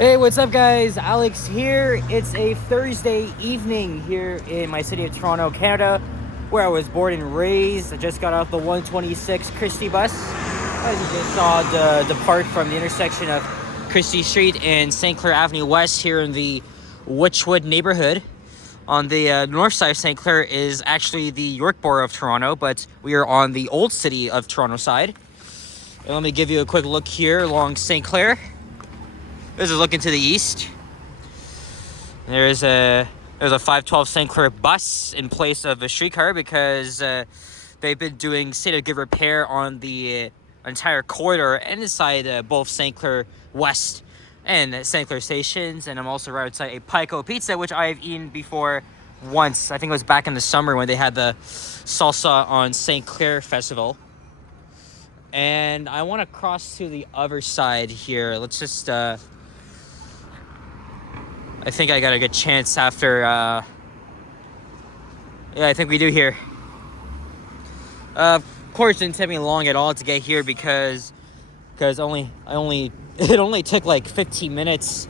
Hey, what's up, guys? Alex here. It's a Thursday evening here in my city of Toronto, Canada, where I was born and raised. I just got off the 126 Christie bus. As you just saw, depart from the intersection of Christie Street and St. Clair Avenue West here in the Witchwood neighborhood. On the north side of St. Clair is actually the York Borough of Toronto, but we are on the old city of Toronto side. And let me give you a quick look here along St. Clair. This is looking to the east. There's a 512 St. Clair bus in place of a streetcar because they've been doing state of good repair on the entire corridor and inside both St. Clair West and St. Clair stations. And I'm also right outside a Pico Pizza, which I've eaten before once. I think it was back in the summer when they had the Salsa on St. Clair Festival. And I want to cross to the other side here. Let's just I think I got a good chance after, yeah, I think we do here. Of course, it didn't take me long at all to get here because it only took like 15 minutes,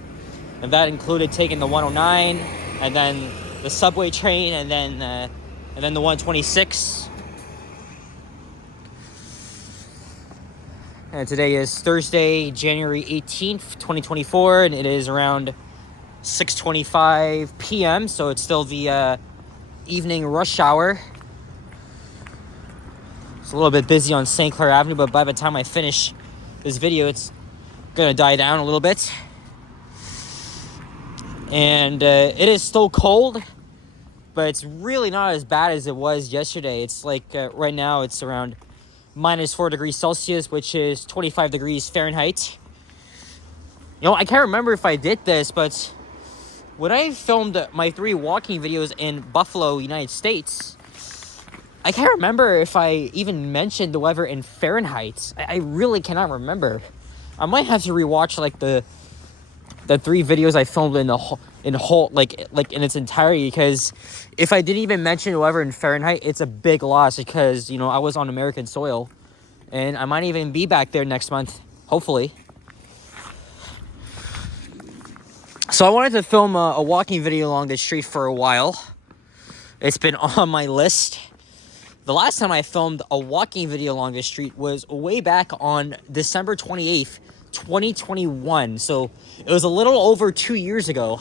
and that included taking the 109, and then the subway train, and then the 126. And today is Thursday, January 18th, 2024, and it is around 6:25 p.m. so it's still the evening rush hour. It's a little bit busy on St. Clair Avenue, but by the time I finish this video, it's gonna die down a little bit. And it is still cold, but it's really not as bad as it was yesterday. It's like right now it's around -4 degrees Celsius, which is 25 degrees Fahrenheit. You know, I can't remember if I did this, but when I filmed my 3 walking videos in Buffalo, United States, I can't remember if I even mentioned the weather in Fahrenheit. I really cannot remember. I might have to rewatch like the 3 videos I filmed in in its entirety, because if I didn't even mention the weather in Fahrenheit, it's a big loss because, you know, I was on American soil, and I might even be back there next month, hopefully. So I wanted to film a walking video along the street for a while. It's been on my list. The last time I filmed a walking video along the street was way back on December 28th, 2021. So it was a little over 2 years ago,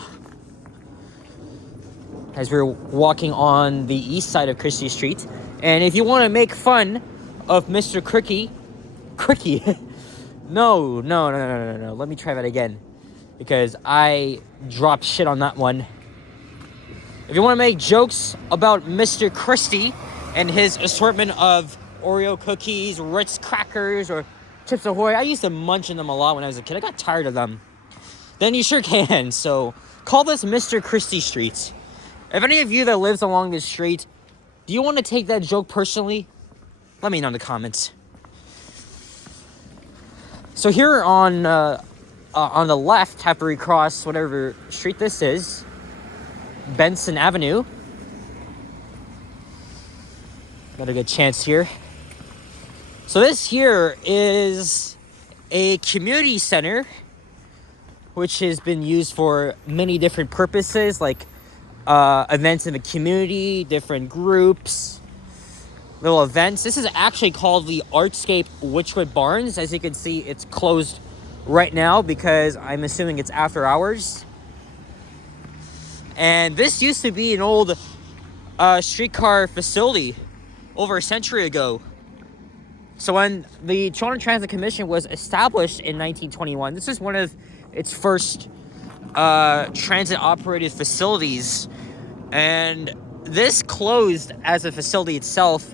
as we were walking on the east side of Christie Street. And if you want to make fun of Mr. Cricky, no, let me try that again, because I dropped shit on that one. If you want to make jokes about Mr. Christie and his assortment of Oreo cookies, Ritz crackers, or Chips Ahoy, I used to munch on them a lot when I was a kid. I got tired of them. Then you sure can. So call this Mr. Christie Street. If any of you that lives along this street, do you want to take that joke personally? Let me know in the comments. So here on the left, after we cross whatever street this is, Benson Avenue. Got a good chance here. So this here is a community center, which has been used for many different purposes, like events in the community, different groups, little events. This is actually called the Artscape Witchwood Barns. As you can see, it's closed right now because I'm assuming it's after hours. And this used to be an old streetcar facility over a century ago. So when the Toronto Transit Commission was established in 1921, this is one of its first transit operated facilities. And this closed as a facility itself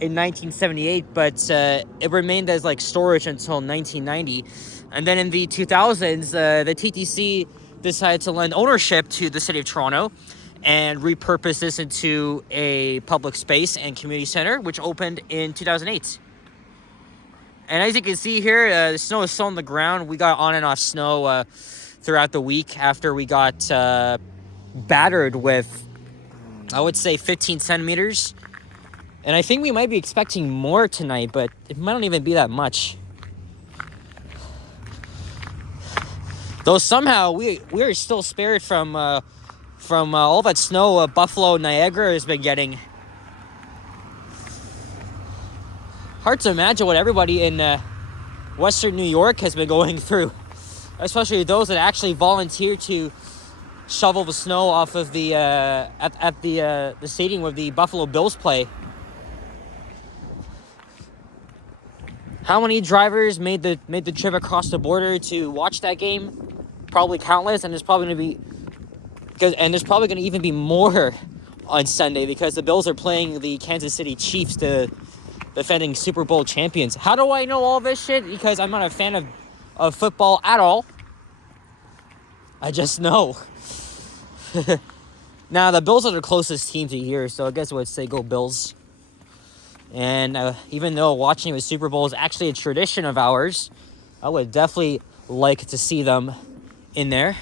in 1978, but it remained as like storage until 1990. And then in the 2000s, the TTC decided to lend ownership to the city of Toronto and repurpose this into a public space and community center, which opened in 2008. And as you can see here, the snow is still on the ground. We got on and off snow throughout the week after we got battered with, I would say, 15 centimeters. And I think we might be expecting more tonight, but it might not even be that much. Though somehow we are still spared from all that snow Buffalo, Niagara has been getting. Hard to imagine what everybody in Western New York has been going through, especially those that actually volunteer to shovel the snow off of the at the stadium where the Buffalo Bills play. How many drivers made the trip across the border to watch that game? Probably countless, and there's probably going to even be more on Sunday because the Bills are playing the Kansas City Chiefs, the defending Super Bowl champions. How do I know all this shit? Because I'm not a fan of football at all. I just know. Now, the Bills are the closest team to here, so I guess I would say go Bills. And even though watching the Super Bowl is actually a tradition of ours, I would definitely like to see them in there.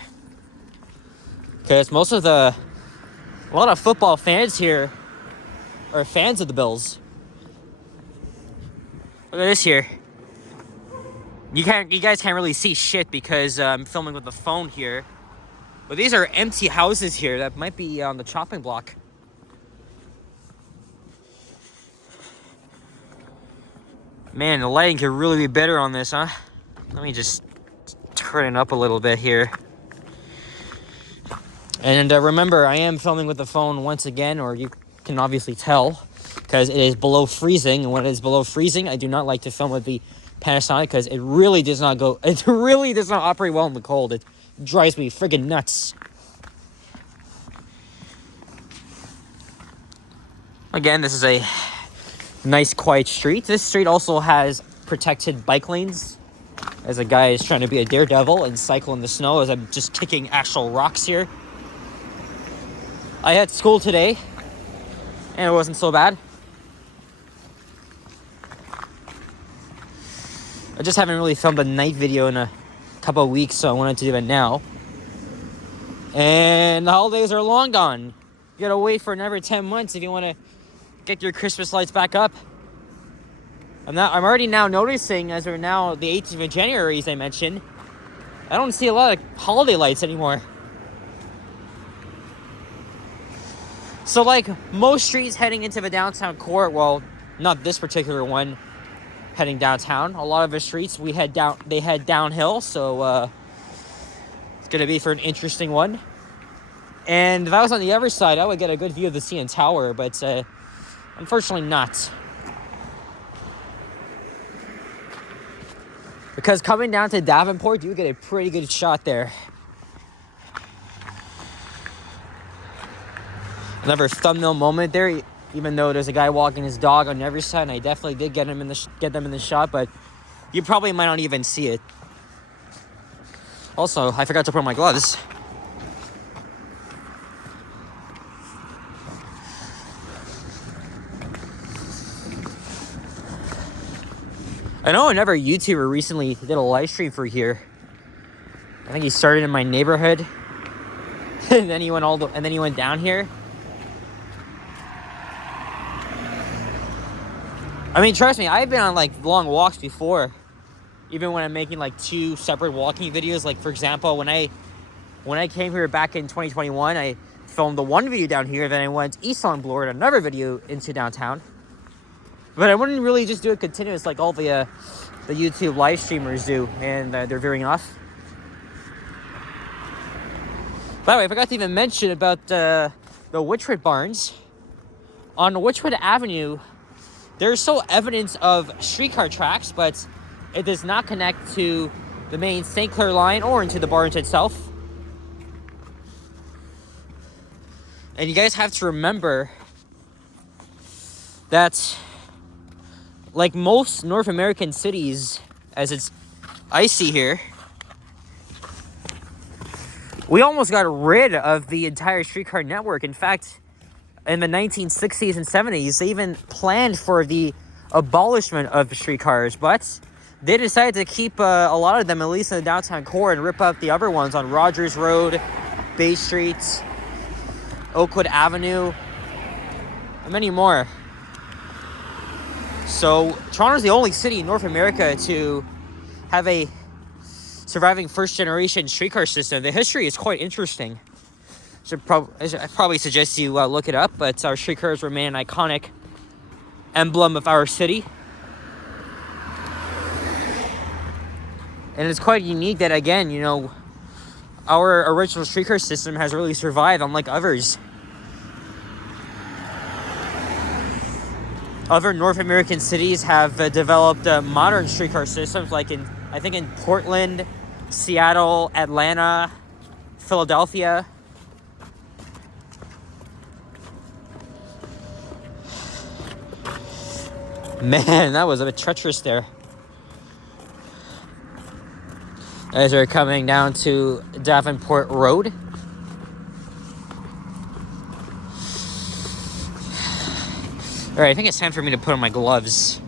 Because a lot of football fans here are fans of the Bills. Look at this here. You guys can't really see shit because I'm filming with the phone here. But these are empty houses here that might be on the chopping block. Man, the lighting could really be better on this, huh? Let me just turn it up a little bit here. And remember, I am filming with the phone once again, or you can obviously tell, because it is below freezing. And when it is below freezing, I do not like to film with the Panasonic because it really does not operate well in the cold. It drives me friggin' nuts. Again, this is a nice, quiet street. This street also has protected bike lanes, as a guy is trying to be a daredevil and cycle in the snow as I'm just kicking actual rocks here. I had school today, and it wasn't so bad. I just haven't really filmed a night video in a couple of weeks, so I wanted to do it now. And the holidays are long gone. You gotta wait for another 10 months if you want to get your Christmas lights back up. I'm already now noticing, as we're now the 18th of January, as I mentioned, I don't see a lot of holiday lights anymore. So like most streets heading into the downtown core, well, not this particular one heading downtown. A lot of the streets they head downhill, so it's gonna be for an interesting one. And if I was on the other side, I would get a good view of the CN Tower, but unfortunately not. Because coming down to Davenport, you get a pretty good shot there. Another thumbnail moment there, even though there's a guy walking his dog on every side, and I definitely did get them in the shot, but you probably might not even see it. Also, I forgot to put on my gloves. I know another YouTuber recently did a live stream for here. I think he started in my neighborhood, and then he went down here. I mean, trust me, I've been on like long walks before, even when I'm making like 2 separate walking videos. Like for example, when I came here back in 2021, I filmed the one video down here, then I went east on Bloor, another video into downtown. But I wouldn't really just do it continuous like all the YouTube live streamers do, and they're veering off. By the way, I forgot to even mention about the Witchwood Barns. On Witchwood Avenue, there's still evidence of streetcar tracks, but it does not connect to the main St. Clair line or into the barns itself. And you guys have to remember that, like most North American cities, as it's icy here, we almost got rid of the entire streetcar network. In fact, in the 1960s and 70s, they even planned for the abolishment of streetcars, but they decided to keep a lot of them, at least in the downtown core, and rip up the other ones on Rogers Road, Bay Street, Oakwood Avenue, and many more. So Toronto's the only city in North America to have a surviving first-generation streetcar system. The history is quite interesting. I probably suggest you look it up, but our streetcars remain an iconic emblem of our city. And it's quite unique that, again, you know, our original streetcar system has really survived, unlike others. Other North American cities have developed modern streetcar systems, like I think in Portland, Seattle, Atlanta, Philadelphia. Man, that was a bit treacherous there. As we're coming down to Davenport Road. Alright, I think it's time for me to put on my gloves.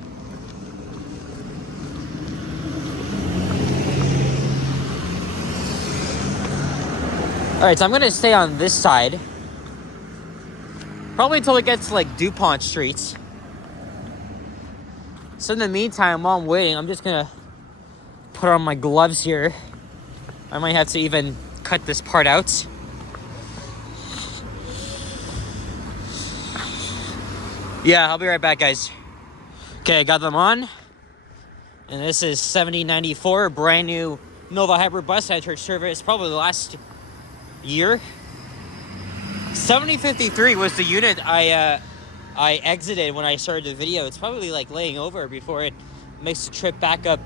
Alright, so I'm gonna stay on this side. Probably until it gets to like DuPont Street. So in the meantime, while I'm waiting, I'm just gonna put on my gloves here. I might have to even cut this part out. Yeah, I'll be right back, guys. Okay, I got them on. And this is 7094, brand new Nova Hybrid bus I entered service probably the last year. 7053 was the unit I exited when I started the video. It's probably like laying over before it makes the trip back up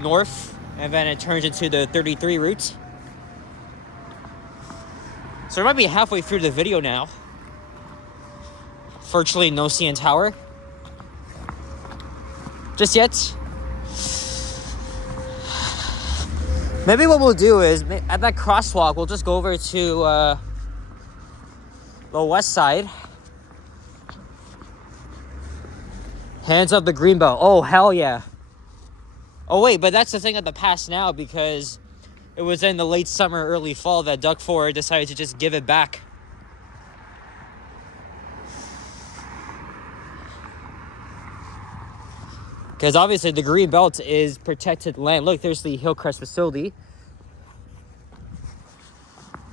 north, and then it turns into the 33 route. So I might be halfway through the video now. Virtually no CN Tower just yet. Maybe what we'll do is at that crosswalk we'll just go over to the west side. Hands up the greenbelt. Oh, hell yeah. Oh, wait, but that's the thing of the past now, because it was in the late summer, early fall that Doug Ford decided to just give it back. Because obviously the green belt is protected land. Look, there's the Hillcrest facility.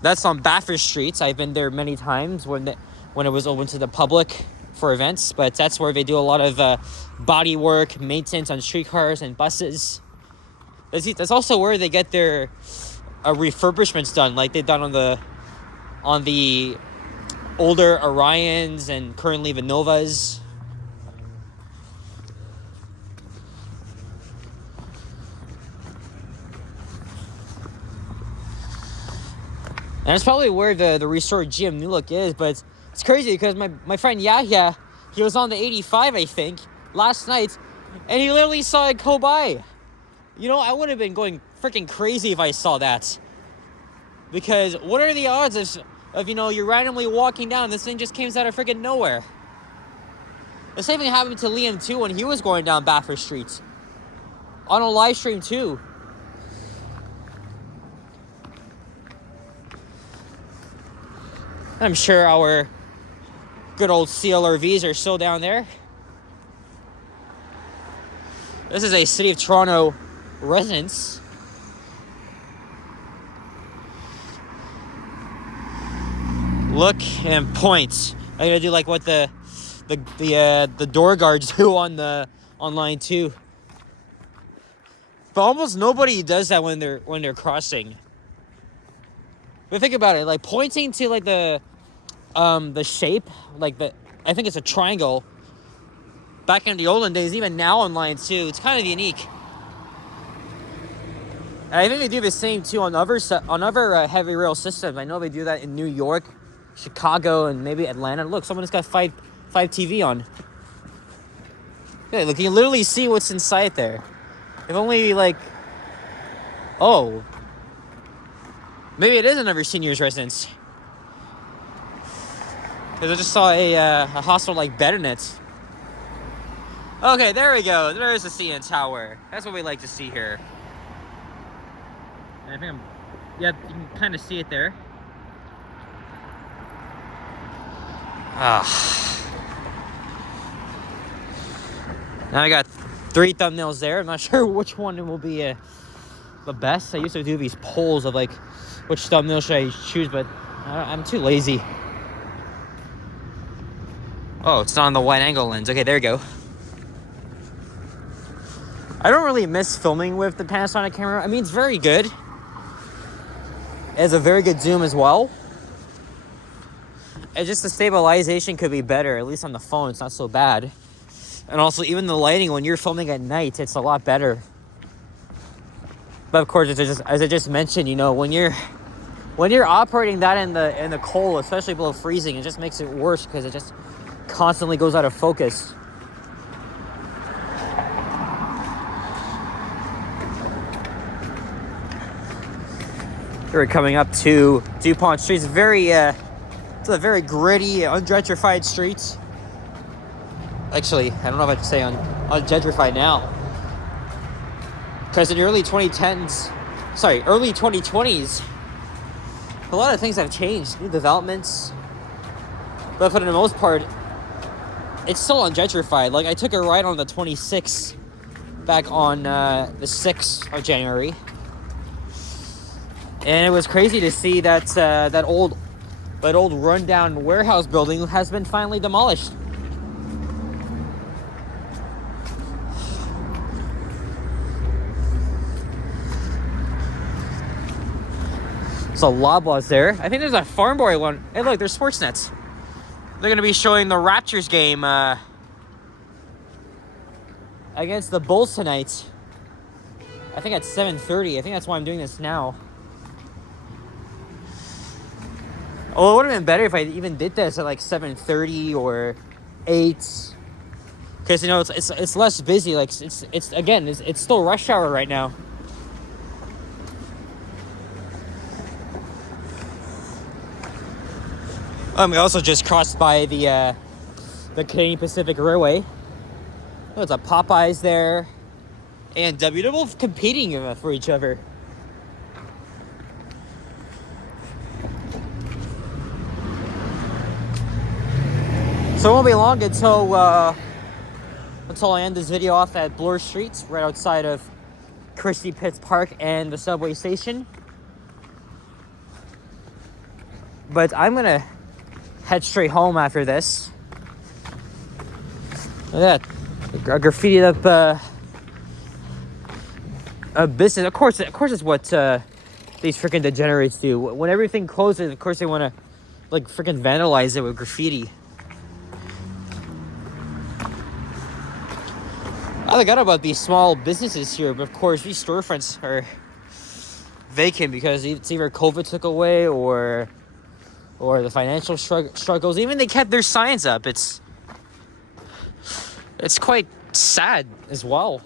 That's on Bathurst Street. I've been there many times when it was open to the public for events, but that's where they do a lot of body work, maintenance on streetcars and buses. That's also where they get their refurbishments done, like they've done on the older Orions and currently the Novas. And that's probably where the restored GM New Look is, but it's crazy because my friend Yahya, he was on the 85, I think, last night, and he literally saw it go by. You know, I would have been going freaking crazy if I saw that. Because what are the odds of you know, you're randomly walking down and this thing just came out of freaking nowhere? The same thing happened to Liam too when he was going down Bathurst Street. On a live stream too. I'm sure our good old CLRVs are still down there. This is a City of Toronto residence. Look and point. I'm gonna do like what the door guards do on line 2. But almost nobody does that when they're crossing. But think about it, like pointing to like the shape, like I think it's a triangle. Back in the olden days, even now on line 2, it's kind of unique. And I think they do the same too on other heavy rail systems. I know they do that in New York, Chicago, and maybe Atlanta. Look, someone's got 5 TV on. Yeah, look, you can literally see what's inside there. If only like, oh, maybe it is another senior's residence. Because I just saw a hostel-like bed in it. Okay, there we go. There's the CN Tower. That's what we like to see here. And I think yeah, you can kind of see it there. Now I got 3 thumbnails there. I'm not sure which one will be the best. I used to do these polls of like which thumbnail should I choose, but I'm too lazy. Oh, it's not on the wide angle lens. Okay, there you go. I don't really miss filming with the Panasonic camera. I mean, it's very good. It has a very good zoom as well. And just the stabilization could be better, at least on the phone. It's not so bad. And also, even the lighting when you're filming at night, it's a lot better. But of course, it's just, as I just mentioned, you know, when you're operating that in the cold, especially below freezing, it just makes it worse because it just constantly goes out of focus. We're coming up to DuPont Street. It's it's a very gritty, ungentrified street. Actually, I don't know if I can say ungentrified now. Because in the early 2020s, a lot of things have changed, new developments. But for the most part, it's still ungentrified. Like, I took a ride on the 26th back on the 6th of January. And it was crazy to see that that old rundown warehouse building has been finally demolished. So Loblaws there. I think there's a Farm Boy one. Hey, look, there's sports nets. They're going to be showing the Raptors game against the Bulls tonight. I think at 7:30. I think that's why I'm doing this now. Oh, it would have been better if I even did this at like 7:30 or 8. Because, you know, it's less busy. Like, it's still rush hour right now. We also just crossed by the Canadian Pacific Railway. Oh, it's a Popeyes there. And W. They're both competing for each other. So it won't be long until I end this video off at Bloor Street, right outside of Christie Pitts Park and the subway station. But I'm gonna head straight home after this. Look at that, a graffitied up a business. Of course, it's what these freaking degenerates do. When everything closes, of course they want to like freaking vandalize it with graffiti. I forgot about these small businesses here, but of course these storefronts are vacant because it's either COVID took away or the financial struggles. Even they kept their signs up. It's quite sad as well.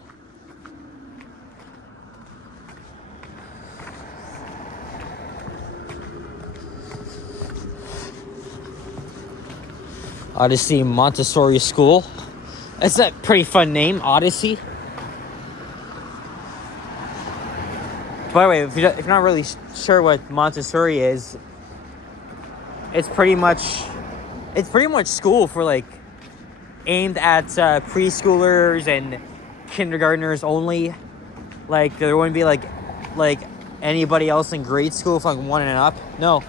Odyssey Montessori School. That's a pretty fun name, Odyssey. By the way, if you're not really sure what Montessori is, it's pretty much school for like aimed at preschoolers and kindergartners only. Like there wouldn't be like anybody else in grade school from like 1 and up. No,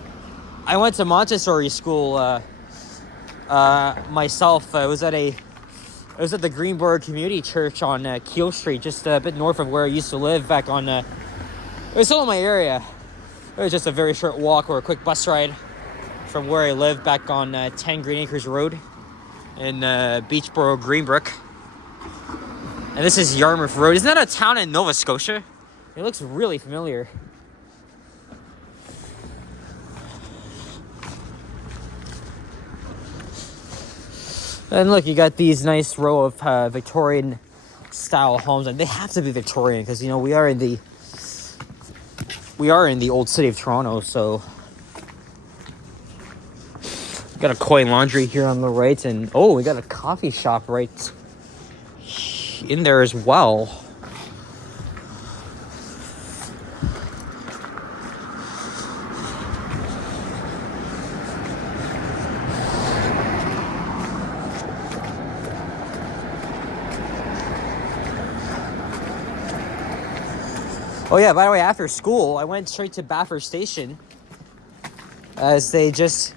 I went to Montessori school myself. I was at the Greenberg Community Church on Keel Street, just a bit north of where I used to live back on. It was still in my area. It was just a very short walk or a quick bus ride from where I live back on 10 Green Acres Road in Beachboro, Greenbrook. And this is Yarmouth Road. Isn't that a town in Nova Scotia? It looks really familiar. And look, you got these nice row of Victorian style homes, and they have to be Victorian because, you know, we are in the old city of Toronto. So we got a Koi Laundry here on the right, and oh, we got a coffee shop right in there as well. Oh yeah, by the way, after school, I went straight to Bathurst Station as they just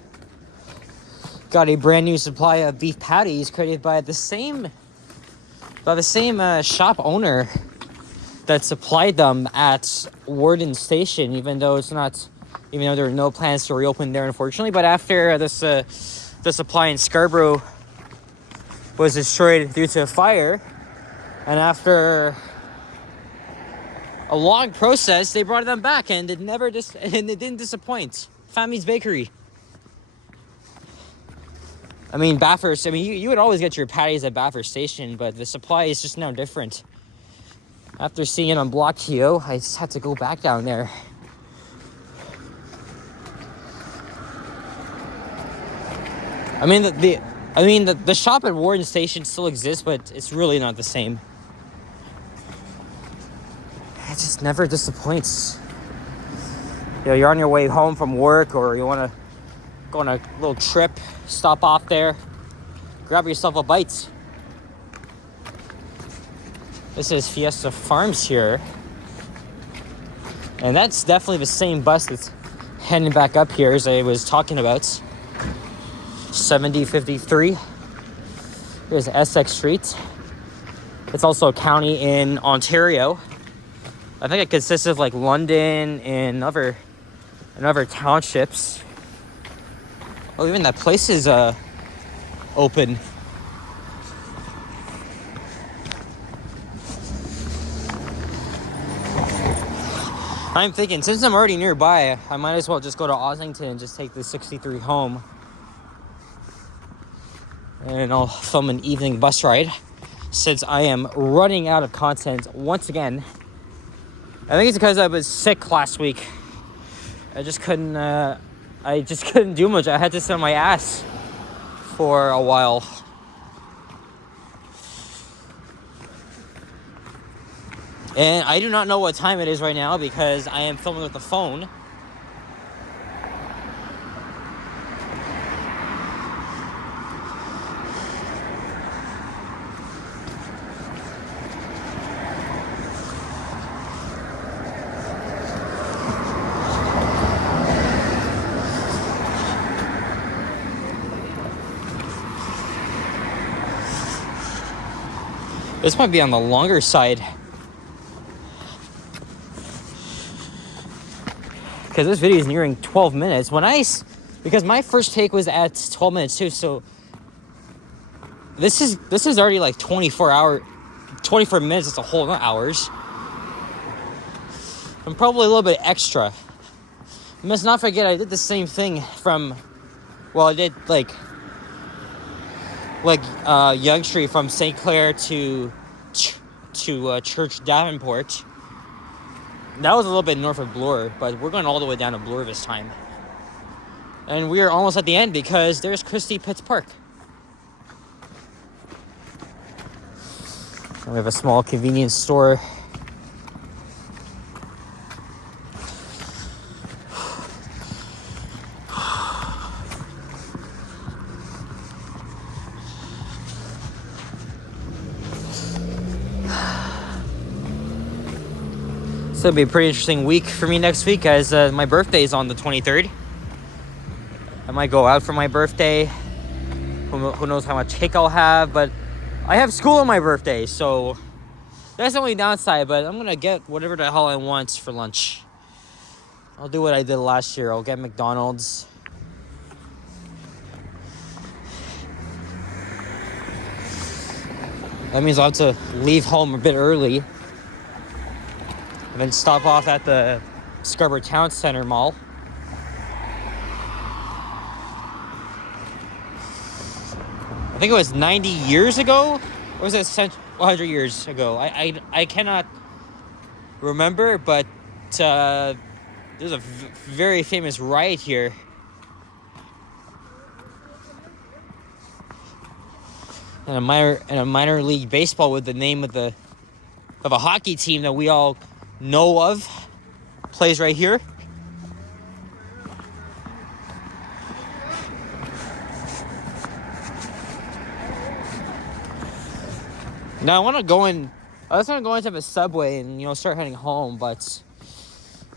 got a brand new supply of beef patties created by the same shop owner that supplied them at Warden Station, even though there are no plans to reopen there, unfortunately. But after the supply in Scarborough was destroyed due to a fire, and after a long process, they brought them back, and it didn't disappoint. Family's Bakery. I mean, Bathurst. I mean, you would always get your patties at Bathurst Station, but the supply is just now different. After seeing it on Block TO, I just had to go back down there. I mean, the shop at Warden Station still exists, but it's really not the same. It just never disappoints. You're on your way home from work, or you want to go on a little trip, stop off there, grab yourself a bite. This is Fiesta Farms here. And that's definitely the same bus that's heading back up here as I was talking about. 7053. Here's Essex Street. It's also a county in Ontario. I think it consists of like London and other townships. Oh, even that place is open. I'm thinking, since I'm already nearby, I might as well just go to Ossington and just take the 63 home. And I'll film an evening bus ride, since I am running out of content once again. I think it's because I was sick last week. I just couldn't do much. I had to sit on my ass for a while. And I do not know what time it is right now because I am filming with the phone. This might be on the longer side, because this video is nearing 12 minutes. Because my first take was at 12 minutes too, so this is already like 24 minutes. It's a whole, not hours. And probably a little bit extra. You must not forget I did the same thing I did Yonge Street from St. Clair to Church Davenport. That was a little bit north of Bloor, but we're going all the way down to Bloor this time. And we are almost at the end because there's Christie Pitts Park. And we have a small convenience store. So it'll be a pretty interesting week for me next week, as my birthday is on the 23rd. I might go out for my birthday. Who knows how much cake I'll have, but I have school on my birthday, so that's the only downside. But I'm gonna get whatever the hell I want for lunch. I'll do what I did last year. I'll get McDonald's. That means I'll have to leave home a bit early and then stop off at the Scarborough Town Center Mall. I think it was 90 years ago, or was it 100 years ago? I cannot remember, but there's a very famous riot here. And a minor league baseball with the name of a hockey team that we all know of plays right here. Now I want to go in I was gonna go into the subway and, you know, start heading home, but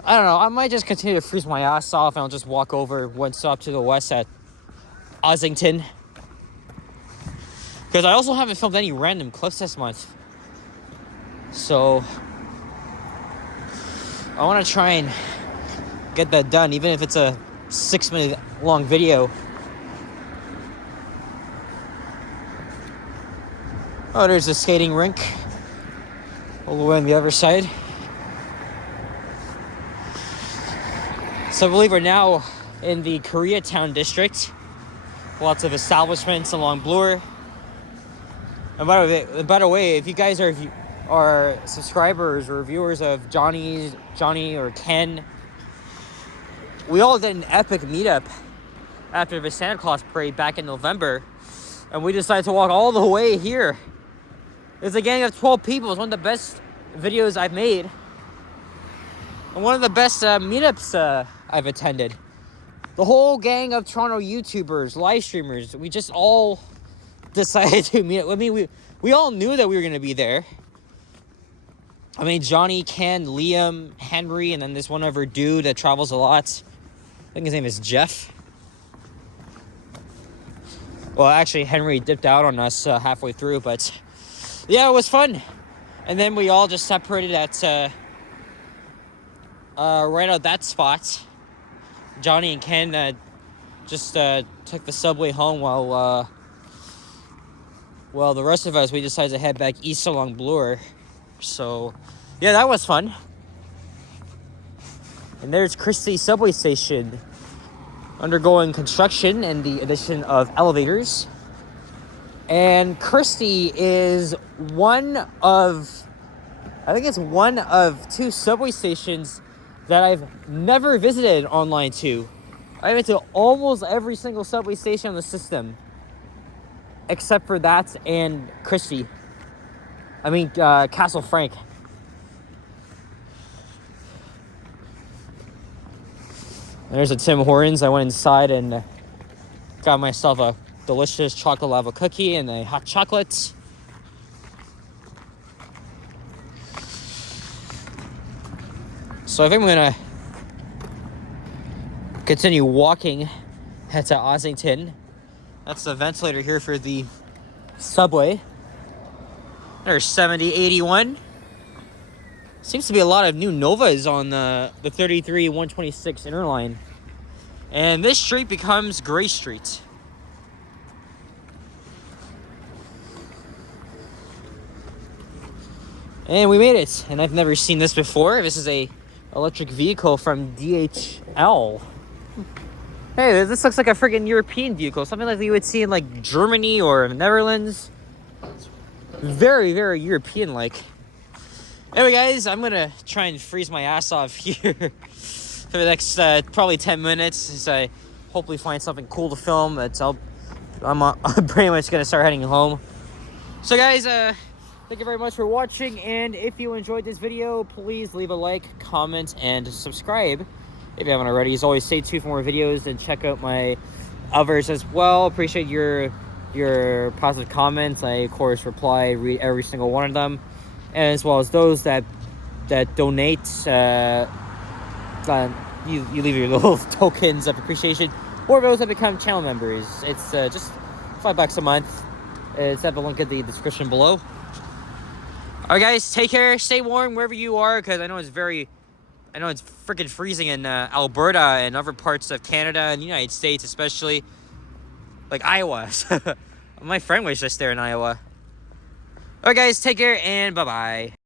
I don't know. I might just continue to freeze my ass off and I'll just walk over one stop to the west at Ossington. Because I also haven't filmed any random clips this month. So I want to try and get that done, even if it's a 6-minute long video. Oh, there's a skating rink all the way on the other side. So I believe we're now in the Koreatown district. Lots of establishments along Bloor. And by the way, if you guys are subscribers or viewers of Johnny or Ken, we all did an epic meetup after the Santa Claus parade back in November, and we decided to walk all the way here. It's a gang of 12 people. It's one of the best videos I've made, and one of the best meetups I've attended. The whole gang of Toronto YouTubers, live streamers, we just all decided to meet up. I mean, we all knew that we were going to be there. I mean, Johnny, Ken, Liam, Henry, and then this one other dude that travels a lot. I think his name is Jeff. Well, actually, Henry dipped out on us halfway through, but yeah, it was fun. And then we all just separated at right at that spot. Johnny and Ken just took the subway home while the rest of us, we decided to head back east along Bloor. So, yeah, that was fun. And there's Christie subway station undergoing construction and the addition of elevators. And Christie is one of 2 subway stations that I've never visited online to. I've been to almost every single subway station on the system, except for that and Christie. I mean, Castle Frank. There's a Tim Hortons. I went inside and got myself a delicious chocolate lava cookie and a hot chocolate. So I think I'm gonna continue walking, head to Ossington. That's the ventilator here for the subway. There's 7081. Seems to be a lot of new Novas on the 33-126 inner line. And this street becomes Gray Street. And we made it. And I've never seen this before. This is a electric vehicle from DHL. Hey, this looks like a freaking European vehicle. Something like you would see in like Germany or the Netherlands. It's very, very European-like. Anyway, guys, I'm going to try and freeze my ass off here for the next probably 10 minutes as I hopefully find something cool to film. I'm pretty much going to start heading home. So, guys, thank you very much for watching. And if you enjoyed this video, please leave a like, comment, and subscribe. If you haven't already, as always, stay tuned for more videos and check out my others as well. Appreciate your positive comments. I, of course, read every single one of them. And as well as those that donate, you leave your little tokens of appreciation, or those that become channel members. It's just $5 a month. It's at the link in the description below. All right, guys, take care, stay warm wherever you are, because I know it's freaking freezing in Alberta and other parts of Canada and the United States, especially like Iowa. My friend was just there in Iowa. Alright, guys, take care and bye-bye.